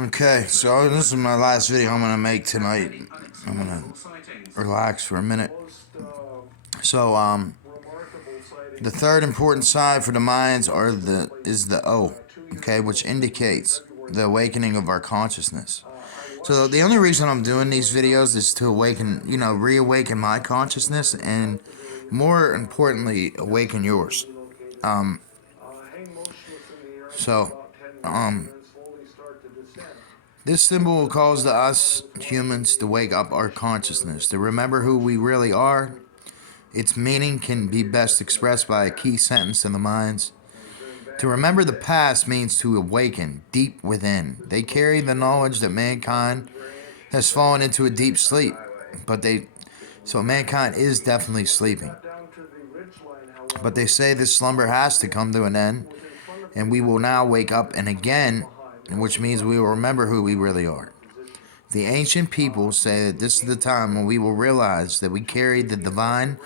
Okay, so this is my last video I'm gonna make tonight. I'm gonna relax for a minute. So, the third important sign for the minds is the O, okay, which indicates the awakening of our consciousness. So the only reason I'm doing these videos is to awaken, reawaken my consciousness and, more importantly, awaken yours. Um, so, um, This symbol calls to us humans to wake up our consciousness, to remember who we really are. Its meaning can be best expressed by a key sentence in the minds. To remember the past means to awaken deep within. They carry the knowledge that mankind has fallen into a deep sleep, so mankind is definitely sleeping. But they say this slumber has to come to an end, and we will now wake up and again, which means we will remember who we really are. The ancient people say that this is the time when we will realize that we carry the divine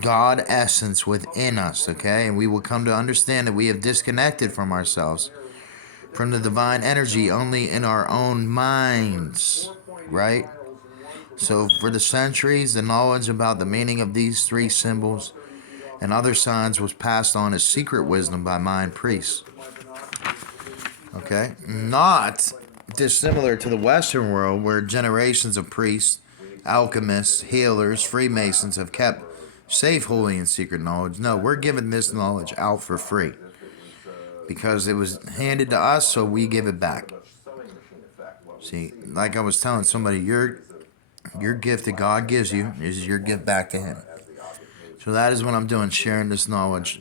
God essence within us, okay? And we will come to understand that we have disconnected from ourselves, from the divine energy only in our own minds, right? So for the centuries, the knowledge about the meaning of these three symbols and other signs was passed on as secret wisdom by mind priests. Okay? Not dissimilar to the Western world, where generations of priests, alchemists, healers, Freemasons have kept safe holy and secret knowledge. No, we're giving this knowledge out for free because it was handed to us, so we give it back. See, like I was telling somebody, your gift that God gives you is your gift back to Him. So that is what I'm doing, sharing this knowledge,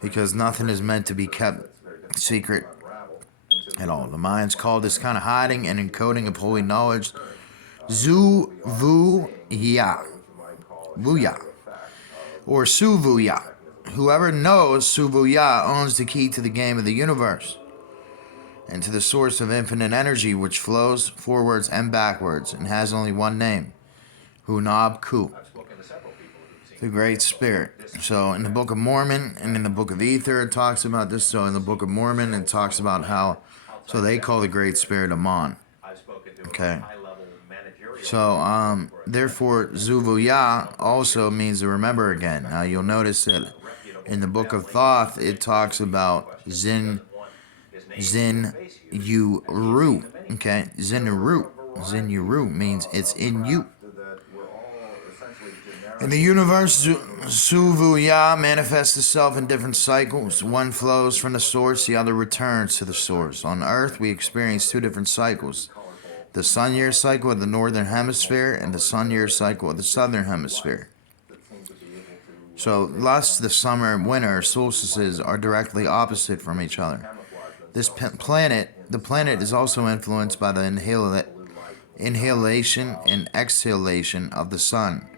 because nothing is meant to be kept secret at all. The Mayans called this kind of hiding and encoding of holy knowledge Zuvuya, Vuya, or Suvuya. Whoever knows Suvuya owns the key to the game of the universe and to the source of infinite energy which flows forwards and backwards and has only one name, Hunab Ku, the Great Spirit. So in the Book of Mormon and in the Book of Ether it talks about this. So in the Book of Mormon it talks about how, so they call the Great Spirit Amon. Okay. So, therefore, Zuvuya also means to remember again. Now, you'll notice that in the Book of Thoth, it talks about Zin Uru. Okay, Zin Uru means it's in you. In the universe, Suvuya manifests itself in different cycles. One flows from the source, the other returns to the source. On Earth, we experience two different cycles: the sun year cycle of the northern hemisphere and the sun year cycle of the southern hemisphere. So, thus, the summer and winter solstices are directly opposite from each other. The planet is also influenced by the inhalation and exhalation of the sun,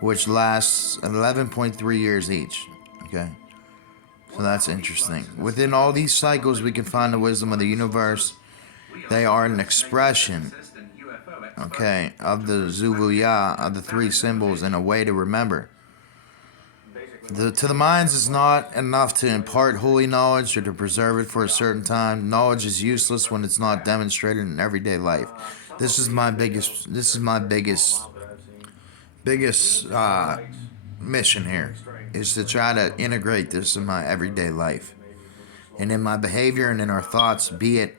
which lasts 11.3 years each. Okay, so that's interesting. Within all these cycles, we can find the wisdom of the universe. They are an expression, okay, of the Zuvuya, of the three symbols, and a way to remember. To the minds, it's not enough to impart holy knowledge or to preserve it for a certain time. Knowledge is useless when it's not demonstrated in everyday life. This is my biggest mission here, is to try to integrate this in my everyday life and in my behavior and in our thoughts, be it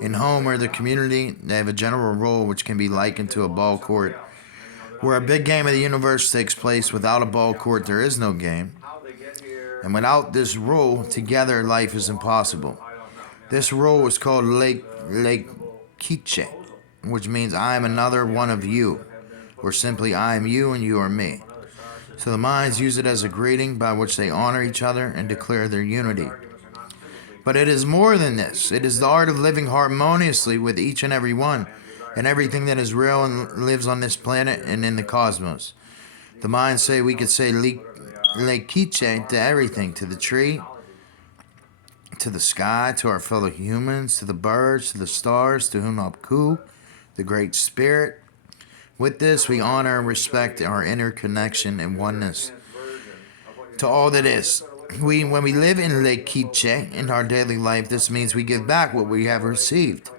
in home or the community. They have a general rule which can be likened to a ball court, where a big game of the universe takes place. Without a ball court, there is no game. And without this rule, together life is impossible. This rule is called Lake Kiche, which means I am another one of you, or simply I am you and you are me. So the minds use it as a greeting by which they honor each other and declare their unity. But it is more than this. It is the art of living harmoniously with each and every one, and everything that is real and lives on this planet and in the cosmos. The minds say we could say Lekiche to everything, to the tree, to the sky, to our fellow humans, to the birds, to the stars, to Hunab-Ku, the Great Spirit. With this, we honor and respect our interconnection and oneness to all that is. When we live in Lekiche in our daily life, this means we give back what we have received.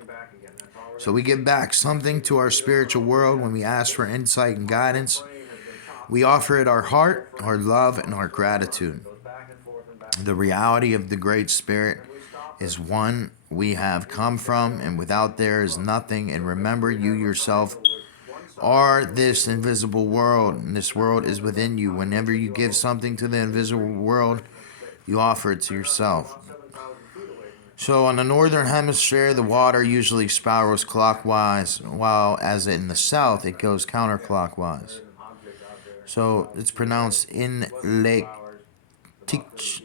So we give back something to our spiritual world when we ask for insight and guidance. We offer it our heart, our love, and our gratitude. The reality of the Great Spirit is one we have come from, and without there is nothing. And remember, you yourself are this invisible world, and this world is within you. Whenever you give something to the invisible world, you offer it to yourself. So, on the northern hemisphere, the water usually spirals clockwise, while as in the south, it goes counterclockwise. So, it's pronounced in Lake Tich.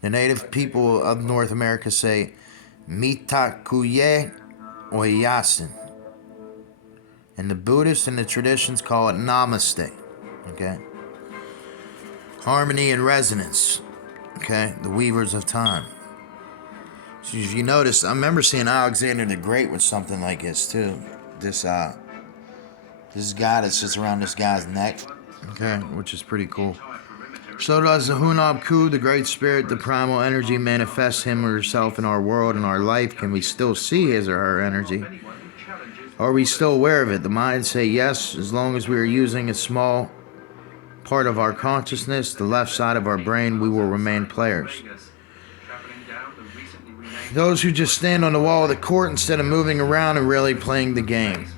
The native people of North America say Mitakuye Oyasin. And the Buddhists and the traditions call it Namaste. Okay? Harmony and resonance. Okay? The weavers of time. So if you notice, I remember seeing Alexander the Great with something like this too. This guy that sits around this guy's neck. Okay? Which is pretty cool. So does the Hunab Ku, the Great Spirit, the primal energy, manifests him or herself in our world and our life. Can we still see his or her energy? Are we still aware of it? The mind say yes, as long as we are using a small part of our consciousness, the left side of our brain, we will remain players. Those who just stand on the wall of the court instead of moving around and really playing the game.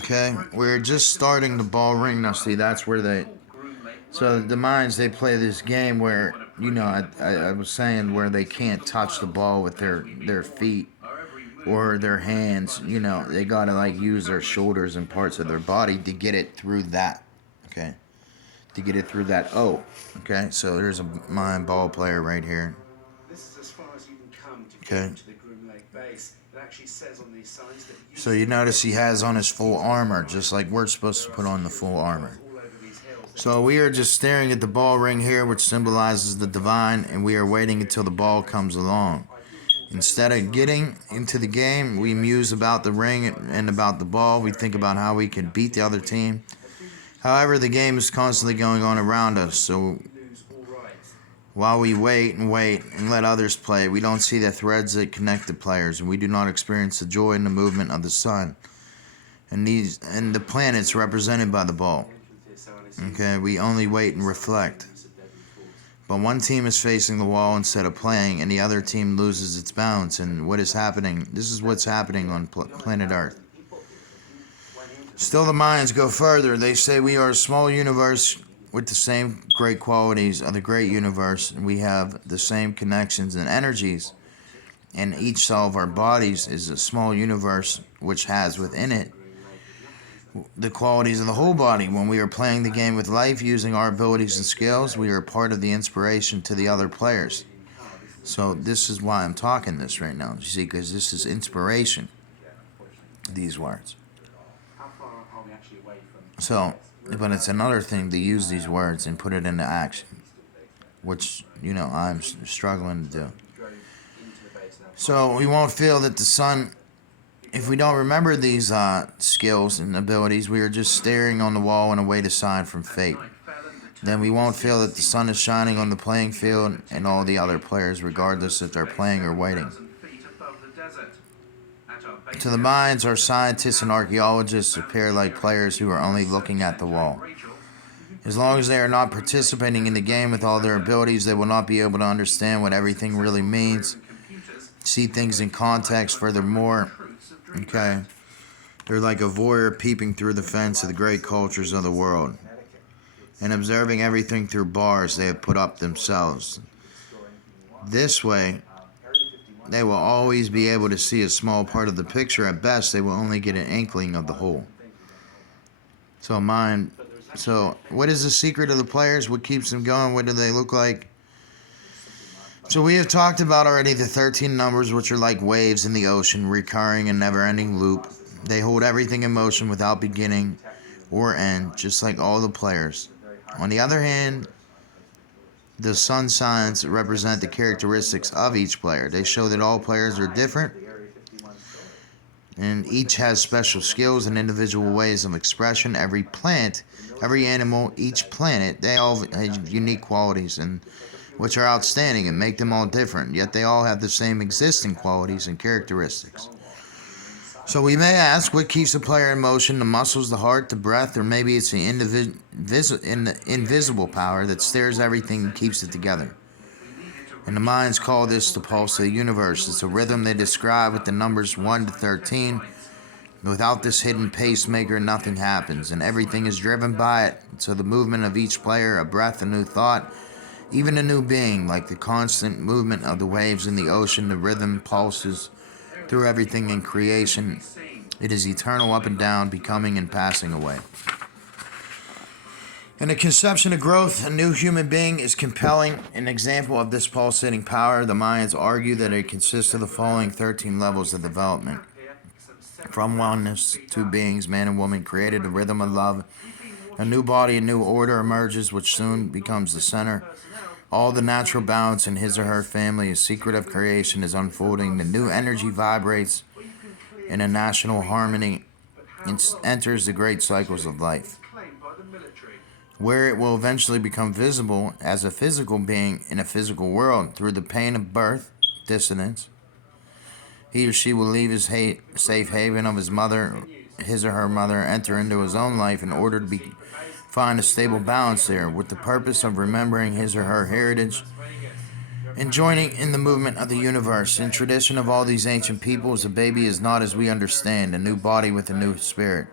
Okay, we're just starting the ball ring now. See, that's where so the minds, they play this game where, I was saying where they can't touch the ball with their feet or their hands. They gotta like use their shoulders and parts of their body to get it through that. Okay, to get it through that O. Okay, so there's a mind ball player right here. This is as far as you can come to get to the Groom Lake base. It actually says on these signs that so you notice he has on his full armor, just like we're supposed to put on the full armor. So we are just staring at the ball ring here, which symbolizes the divine, and we are waiting until the ball comes along. Instead of getting into the game, we muse about the ring and about the ball. We think about how we can beat the other team. However, the game is constantly going on around us, so while we wait and let others play, we don't see the threads that connect the players, and we do not experience the joy and the movement of the sun and the planets represented by the ball. Okay, we only wait and reflect. But one team is facing the wall instead of playing, and the other team loses its balance. And what is happening? This is what's happening on planet Earth. Still, the minds go further. They say we are a small universe with the same great qualities of the great universe, and we have the same connections and energies. And each cell of our bodies is a small universe which has within it the qualities of the whole body. When we are playing the game with life, using our abilities and skills, we are part of the inspiration to the other players. So this is why I'm talking this right now. You see, because this is inspiration. These words. So, but it's another thing to use these words and put it into action, which, I'm struggling to do. So we won't feel that the sun, if we don't remember these skills and abilities, we are just staring on the wall and await a sign from fate. Then we won't feel that the sun is shining on the playing field and all the other players, regardless if they're playing or waiting. To the minds, our scientists and archaeologists appear like players who are only looking at the wall. As long as they are not participating in the game with all their abilities, they will not be able to understand what everything really means, see things in context. Furthermore, okay, they're like a voyeur peeping through the fence of the great cultures of the world and observing everything through bars they have put up themselves. This way, they will always be able to see a small part of the picture. At best, they will only get an inkling of the whole. So what is the secret of the players? What keeps them going? What do they look like? So we have talked about already the 13 numbers, which are like waves in the ocean, recurring and never-ending loop. They hold everything in motion without beginning or end, just like all the players. On the other hand, the sun signs represent the characteristics of each player. They show that all players are different. and each has special skills and individual ways of expression. Every plant, every animal, each planet, they all have unique qualities and which are outstanding and make them all different, yet they all have the same existing qualities and characteristics. So we may ask, what keeps the player in motion? The muscles, the heart, the breath, or maybe it's the invisible power that steers everything and keeps it together. And the minds call this the pulse of the universe. It's a rhythm they describe with the numbers 1 to 13. Without this hidden pacemaker, nothing happens, and everything is driven by it. So the movement of each player, a breath, a new thought, even a new being, like the constant movement of the waves in the ocean, the rhythm pulses through everything in creation. It is eternal, up and down, becoming and passing away. In the conception of growth, a new human being is compelling. An example of this pulsating power, the Mayans argue that it consists of the following 13 levels of development. From oneness, two beings, man and woman, created a rhythm of love. A new body, a new order emerges, which soon becomes the center. All the natural balance in his or her family, a secret of creation, is unfolding. The new energy vibrates in a national harmony and enters the great cycles of life, where it will eventually become visible as a physical being in a physical world. Through the pain of birth, dissonance, he or she will leave his safe haven of his or her mother, enter into his own life in order to find a stable balance there, with the purpose of remembering his or her heritage and joining in the movement of the universe. In tradition of all these ancient peoples, a baby is not as we understand, a new body with a new spirit.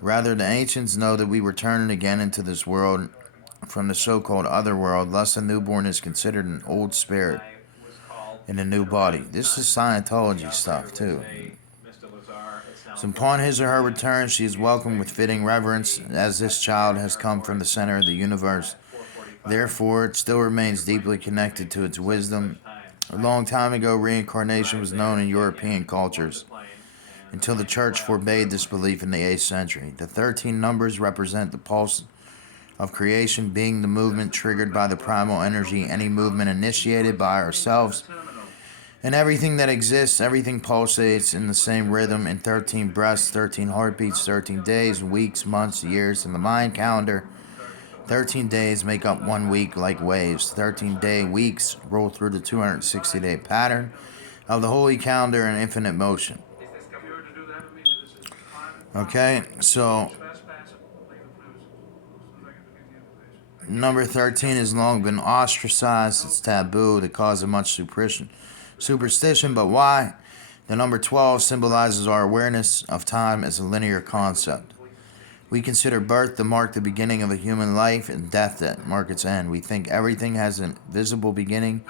Rather, the ancients know that we were turning again into this world from the so-called other world. Thus, a newborn is considered an old spirit in a new body. This is Scientology stuff, too. So upon his or her return, she is welcomed with fitting reverence, as this child has come from the center of the universe. Therefore, it still remains deeply connected to its wisdom. A long time ago, reincarnation was known in European cultures, until the church forbade this belief in the 8th century. The 13 numbers represent the pulse of creation, being the movement triggered by the primal energy, any movement initiated by ourselves. And everything that exists, everything pulsates in the same rhythm in 13 breaths, 13 heartbeats, 13 days, weeks, months, years. In the Mayan calendar, 13 days make up 1 week like waves. 13-day weeks roll through the 260-day pattern of the holy calendar in infinite motion. Okay, so number 13 has long been ostracized. It's taboo, the cause of much superstition, but why? The number 12 symbolizes our awareness of time as a linear concept. We consider birth to mark the beginning of a human life and death to mark its end. We think everything has a visible beginning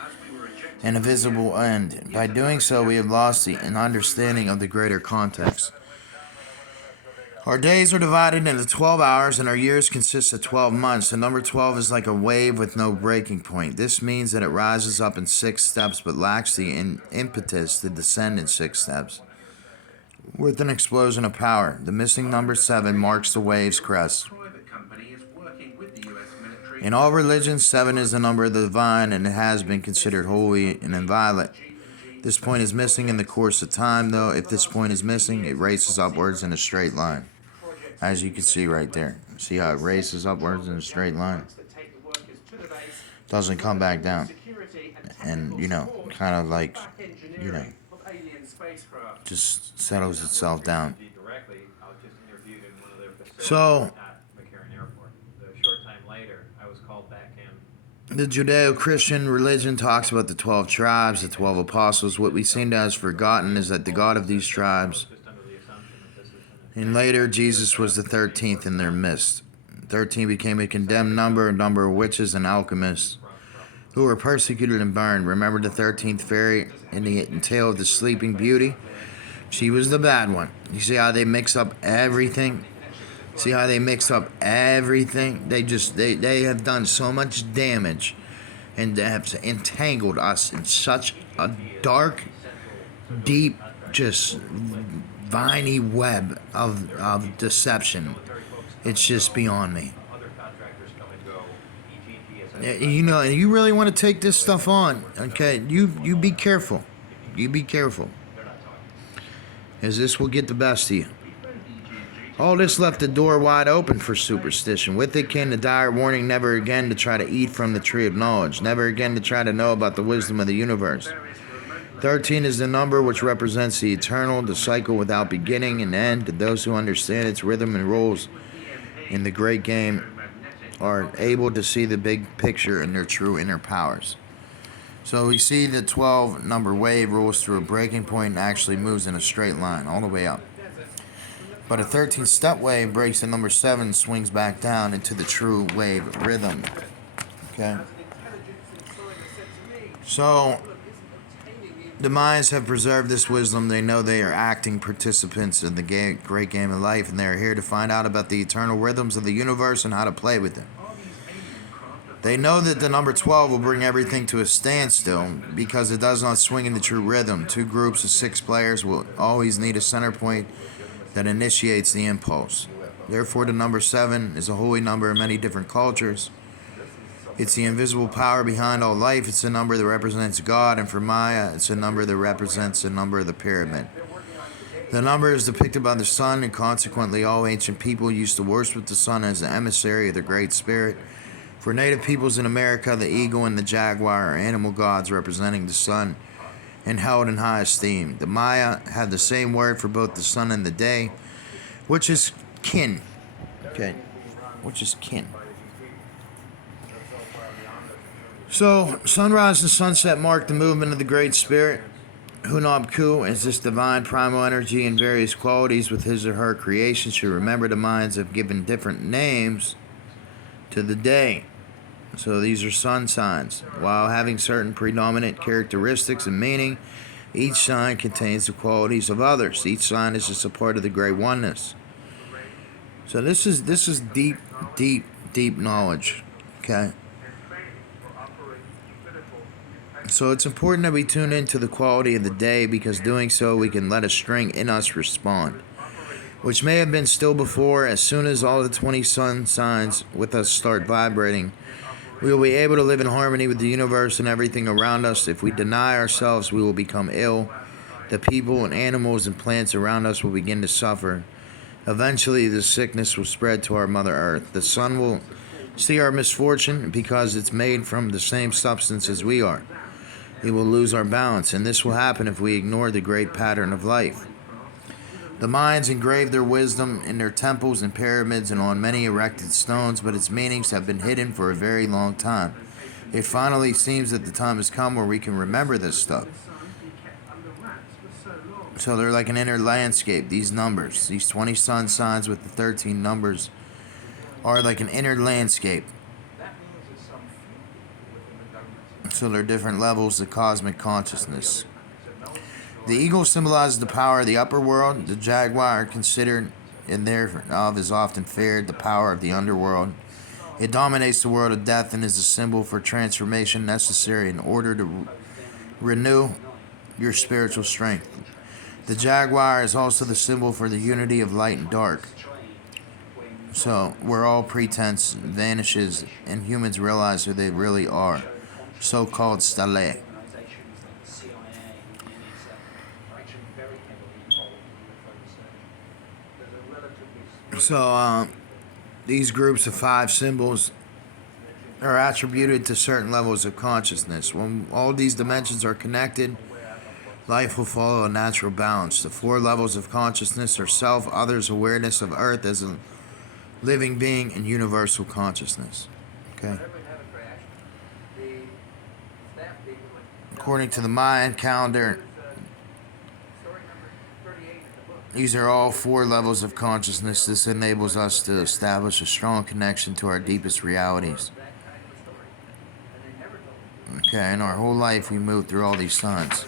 and a visible end. By doing so, we have lost an understanding of the greater context. Our days are divided into 12 hours, and our years consist of 12 months. The number 12 is like a wave with no breaking point. This means that it rises up in 6 steps, but lacks the impetus to descend in 6 steps. With an explosion of power, the missing number 7 marks the wave's crest. In all religions, 7 is the number of the divine, and it has been considered holy and inviolate. This point is missing in the course of time, though. If this point is missing, it races upwards in a straight line. As you can see right there. See how it races upwards in a straight line? Doesn't come back down. And, kind of like, just settles itself down. So, the Judeo-Christian religion talks about the 12 tribes, the 12 apostles. What we seem to have forgotten is that the God of these tribes, and later Jesus was the 13th in their midst. 13 became a condemned number, a number of witches and alchemists who were persecuted and burned. Remember the 13th fairy in the tale of the Sleeping Beauty? She was the bad one. You see how they mix up everything? See how they mix up everything? They have done so much damage, and they have entangled us in such a dark, deep, just viney web of deception. It's just beyond me. You really want to take this stuff on, okay? You be careful. You be careful. as this will get the best of you. All this left the door wide open for superstition. With it came the dire warning never again to try to eat from the tree of knowledge, never again to try to know about the wisdom of the universe. 13 is the number which represents the eternal, the cycle without beginning and end. To those who understand its rhythm and rules in the great game are able to see the big picture and their true inner powers. So we see the 12 number wave rolls through a breaking point and actually moves in a straight line all the way up. But a 13 step wave breaks the number 7, swings back down into the true wave rhythm. Okay? So the Mayans have preserved this wisdom. They know they are acting participants in the great game of life, and they are here to find out about the eternal rhythms of the universe and how to play with them. They know that the number 12 will bring everything to a standstill because it does not swing in the true rhythm. 2 groups of 6 players will always need a center point that initiates the impulse. Therefore, the number 7 is a holy number in many different cultures. It's the invisible power behind all life. It's a number that represents God, and for Maya, it's a number that represents the number of the pyramid. The number is depicted by the sun, and consequently all ancient people used to worship the sun as the emissary of the Great Spirit. For native peoples in America, the eagle and the jaguar are animal gods representing the sun and held in high esteem. The Maya had the same word for both the sun and the day, which is kin. Okay, which is kin. So, sunrise and sunset mark the movement of the Great Spirit. Hunab-Ku is this divine primal energy and various qualities with his or her creation. Should remember the Mayans have given different names to the day. So these are sun signs. While having certain predominant characteristics and meaning, each sign contains the qualities of others. Each sign is just a part of the great oneness. So this is deep knowledge. Okay. So it's important that we tune into the quality of the day, because doing so we can let a string in us respond, which may have been still before. As soon as all the 20 sun signs with us start vibrating, we will be able to live in harmony with the universe and everything around us. If we deny ourselves, we will become ill. The people and animals and plants around us will begin to suffer. Eventually, the sickness will spread to our Mother Earth. The sun will see our misfortune because it's made from the same substance as we are. We will lose our balance, and this will happen if we ignore the great pattern of life. The Mayans engraved their wisdom in their temples and pyramids and on many erected stones, but its meanings have been hidden for a very long time. It finally seems that the time has come where we can remember this stuff. So they're like an inner landscape. These numbers, these 20 sun signs with the 13 numbers, are like an inner landscape. So they're different levels of cosmic consciousness. The eagle symbolizes the power of the upper world. The jaguar, considered and thereof is often feared, the power of the underworld. It dominates the world of death and is a symbol for transformation necessary in order to renew your spiritual strength. The jaguar is also the symbol for the unity of light and dark. So where all pretense vanishes and humans realize who they really are. So-called stele. So these groups of 5 symbols are attributed to certain levels of consciousness. When all these dimensions are connected, life will follow a natural balance. The 4 levels of consciousness are self, others, awareness of earth as a living being, and universal consciousness. Okay. According to the Mayan calendar, these are all 4 levels of consciousness. This enables us to establish a strong connection to our deepest realities. Okay, in our whole life we move through all these signs.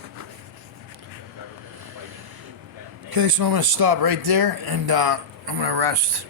Okay, so I'm going to stop right there, and I'm going to rest.